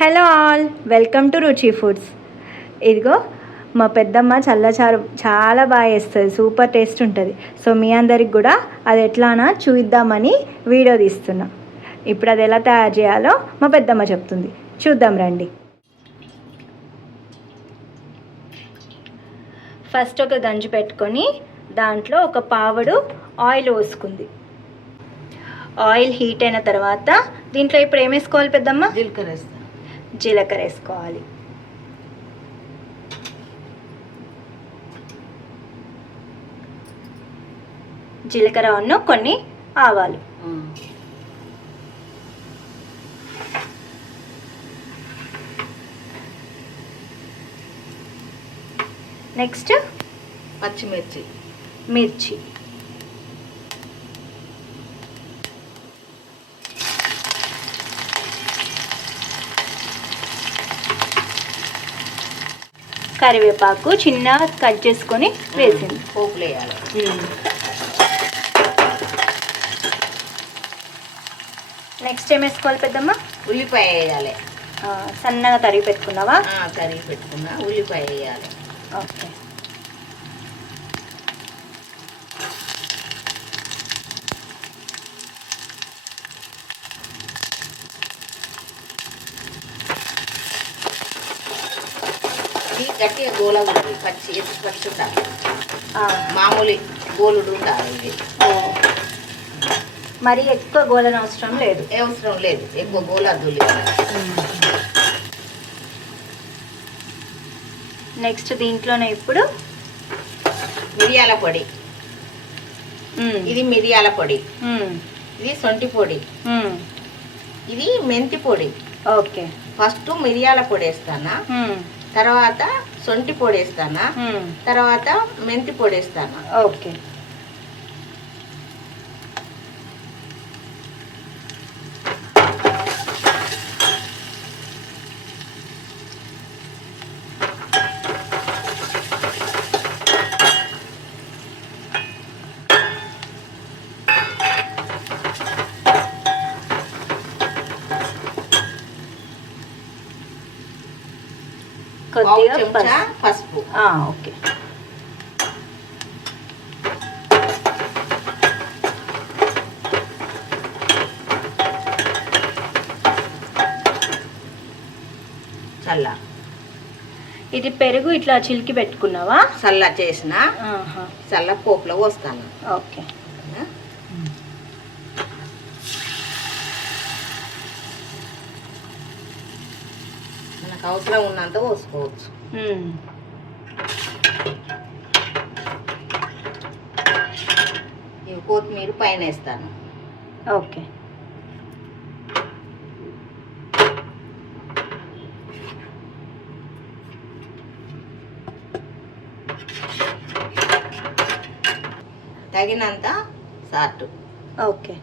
Hello all, welcome to రుచి foods. ఇదిగో మా పెద్దమ్మ చల్లచారు చాలా బాగా వేస్తుంది, సూపర్ టేస్ట్ ఉంటుంది. సో మీ అందరికి కూడా అది ఎట్లానా చూద్దామని వీడియో తీస్తున్నా. ఇప్పుడు అది ఎలా తయారు చేయాలో మా పెద్దమ్మ చెప్తుంది, చూద్దాం రండి. ఫస్ట్ ఒక గంజి పెట్టుకొని దాంట్లో ఒక పావడు ఆయిల్ పోసుకుంది. ఆయిల్ హీట్ అయిన తర్వాత దీంట్లో ఇప్పుడు ఏం వేసుకోవాలి పెద్దమ్మ? జీలకర్ర వేసుకోవాలి. జీలకర్ర ఉన్న కొన్ని ఆవాలు, నెక్స్ట్ పచ్చిమిర్చి, మిర్చి, కరివేపాకు చిన్న కట్ చేసుకొని వేసింది. పోపులు వేయాలి. నెక్స్ట్ ఏం వేసుకోవాలి పెద్దమ్మ? ఉల్లిపాయ వేయాలి. సన్నగా తరిగి పెట్టుకున్నావా? తరిగి పెట్టుకున్నా. ఉల్లిపాయ వేయాలి. ఓకే. గట్టిగా గోల ఉంటుంది, పచ్చి ఉండాలి. మామూలు గోలుడు ఉండాలి. ఇది మరి ఎక్కువ గోలని అవసరం లేదు. ఎక్కువ గోలద్దు. నెక్స్ట్ దీంట్లోనే ఇప్పుడు మిరియాల పొడి. ఇది మిరియాల పొడి, ఇది సొంటి పొడి, ఇది మెంతి పొడి. ఓకే. ఫస్ట్ మిరియాల పొడి వేస్తానా, తర్వాత సొంటి పొడి వేస్తానా, తర్వాత మెంతి పొడి వేస్తానా. ఓకే. కొద్దిగా పసుపు. ఓకే. చల్ల. ఇది పెరుగు ఇట్లా చిలికి పెట్టుకున్నావా? చల్ల చేసిన చల్ల పోపులో పోస్తాను. ఓకే. మనకు అవసరం ఉన్నంత పోసుకోవచ్చు. ఇవి కొత్తిమీర పైన వేస్తాను. ఓకే. తగినంత సాల్ట్. ఓకే.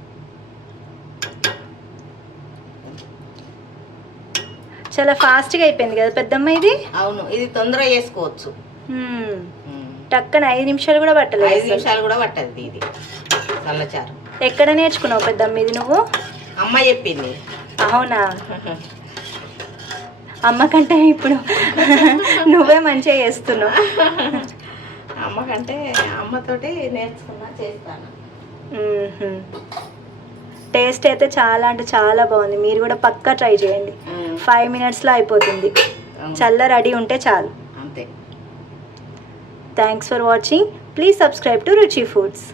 చాలా ఫాస్ట్గా అయిపోయింది కదా పెద్దమ్మ ఇది? అవును, ఇది తొందరగా చేసుకోవచ్చు. టక్కన 5 నిమిషాలు కూడా పట్టలేదు. 5 నిమిషాలు కూడా పట్టదు ఇది చల్లచారు. ఎక్కడ నేర్చుకున్నావు పెద్దమ్మ ఇది నువ్వు? అమ్మ చెప్పింది. అవునా? అమ్మ కంటే ఇప్పుడు నువ్వే మంచిగా చేస్తున్నావు. అమ్మ కంటే అమ్మతోటి నేర్చుకున్నా, చేస్తాను. టేస్ట్ అయితే చాలా అంటే చాలా బాగుంది. మీరు కూడా పక్కా ట్రై చేయండి. 5 మినిట్స్లో అయిపోతుంది. చల్ల రెడీ ఉంటే చాలు. అంతే. Thanks for watching. Please subscribe to రుచి ఫుడ్స్.